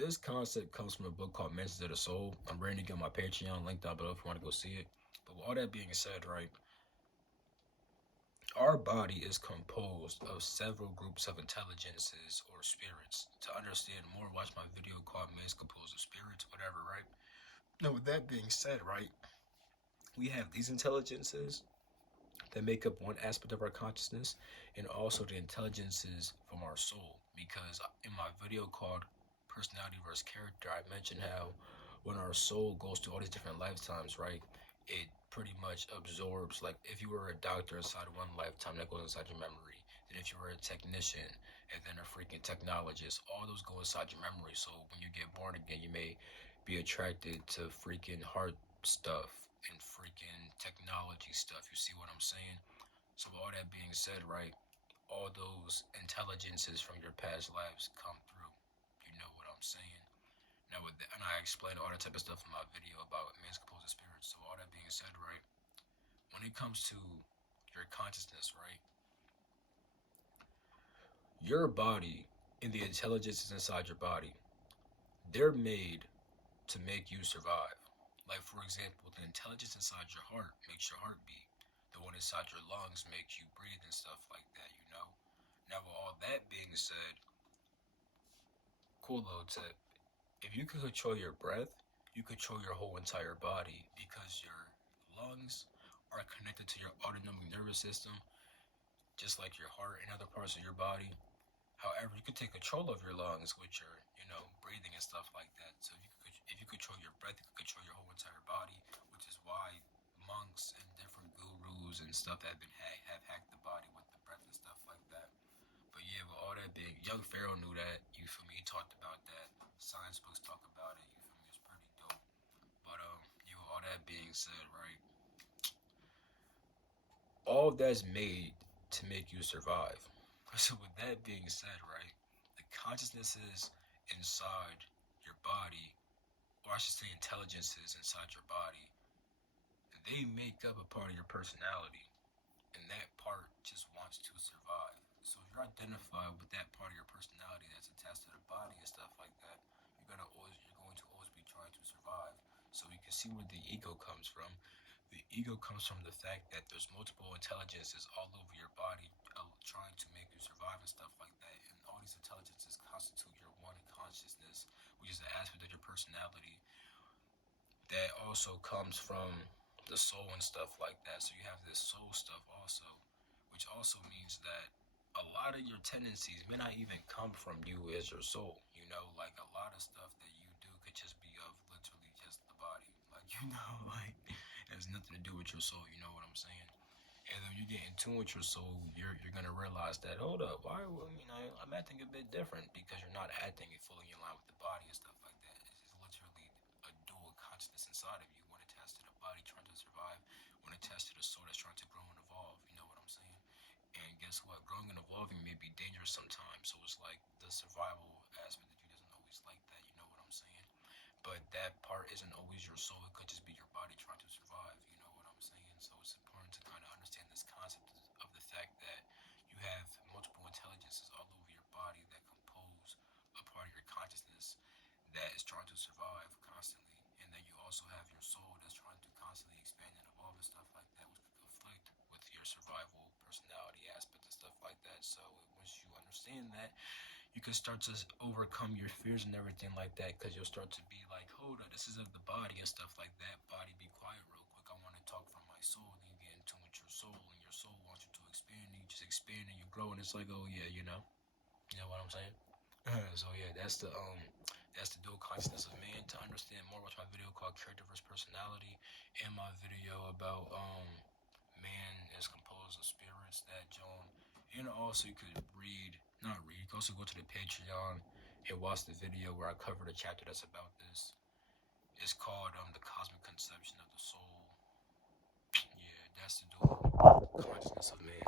This concept comes from a book called Messages of the Soul. I'm ready to get my Patreon link down below if you want to go see it. But with all that being said, right, our body is composed of several groups of intelligences or spirits. To understand more, watch my video called Man is Composed of Spirits, whatever, right? Now, with that being said, right, we have these intelligences that make up one aspect of our consciousness and also the intelligences from our soul. Because in my video called Personality versus Character, I mentioned how when our soul goes through all these different lifetimes, right, it pretty much absorbs, like if you were a doctor inside one lifetime, that goes inside your memory. And if you were a technician and then a freaking technologist, all those go inside your memory. So when you get born again, you may be attracted to freaking heart stuff and freaking technology stuff. You see what I'm saying? So all that being said, right, all those intelligences from your past lives come through. You know what I'm saying? Now, with that, and I explained all that type of stuff in my video about man's composed of spirits. So all that being said, right, when it comes to your consciousness, right, your body and the intelligences inside your body, they're made to make you survive. Like, for example, the intelligence inside your heart makes your heart beat. The one inside your lungs makes you breathe and stuff like that, you know? Now, with all that being said, cool little tip. If you can control your breath, you control your whole entire body because your lungs are connected to your autonomic nervous system, just like your heart and other parts of your body. However, you can take control of your lungs with your, breathing and stuff like that. So if you control your breath, you can control your whole entire body, which is why monks and different gurus and stuff have hacked the body with the breath and stuff like that. But yeah, with all that being, young Pharaoh knew that. You feel me? He talked about that. Science books talk about it. You feel me? It's pretty dope. But yeah, with all that being said, right, all that's made to make you survive. So with that being said, right, the consciousnesses inside your body, or I should say intelligences inside your body, they make up a part of your personality. And that part just wants to survive. So if you're identified with that part of your personality that's attached to the body and stuff like that, you're going to always be trying to survive. So you can see where the ego comes from. The ego comes from the fact that there's multiple intelligences all over your body trying to make you survive and stuff like that. And all these intelligences constitute your one consciousness, which is an aspect of your personality that also comes from the soul and stuff like that. So you have this soul stuff also, which also means that a lot of your tendencies may not even come from you as your soul. Like a lot of stuff that you do could just be of literally just the body. Like, like it has nothing to do with your soul. You know what I'm saying? And when you get in tune with your soul, you're gonna realize that, hold up, why I'm acting a bit different because you're not acting fully in line with the body and stuff like that. It's literally a dual consciousness inside of you. One attached to the body trying to survive, one attached to the soul that's trying to grow and evolve. You know what I'm saying? And guess what? Growing and evolving may be dangerous sometimes. So it's like the survival aspect of you doesn't always like that. You know what I'm saying? But that part isn't always your soul. It could just be your body trying to survive. You know what I'm saying? So it's important to kind of understand this concept of the fact that you have multiple intelligences all over your body that compose a part of your consciousness that is trying to survive constantly. And then you also have your soul that's trying to constantly expand and evolve and stuff like that, which could conflict with your survival personality aspect and stuff like that. So once you understand that, you can start to overcome your fears and everything like that, because you'll start to be like, hold on, this is of the body and stuff like that. Body, be quiet real quick. I want to talk from my soul. And you get in tune with your soul, and your soul wants you to expand, and you just expand and you grow, and it's like, oh yeah, you know what I'm saying? So yeah, that's the dual consciousness of man. To understand more, watch my video called Character vs Personality, and my video about man is composed of spirits. That Joan, and also you could not read. You can also go to the Patreon and watch the video where I covered a chapter that's about this. It's called the Cosmic Conception of the Soul. Yeah, that's the dual consciousness of man.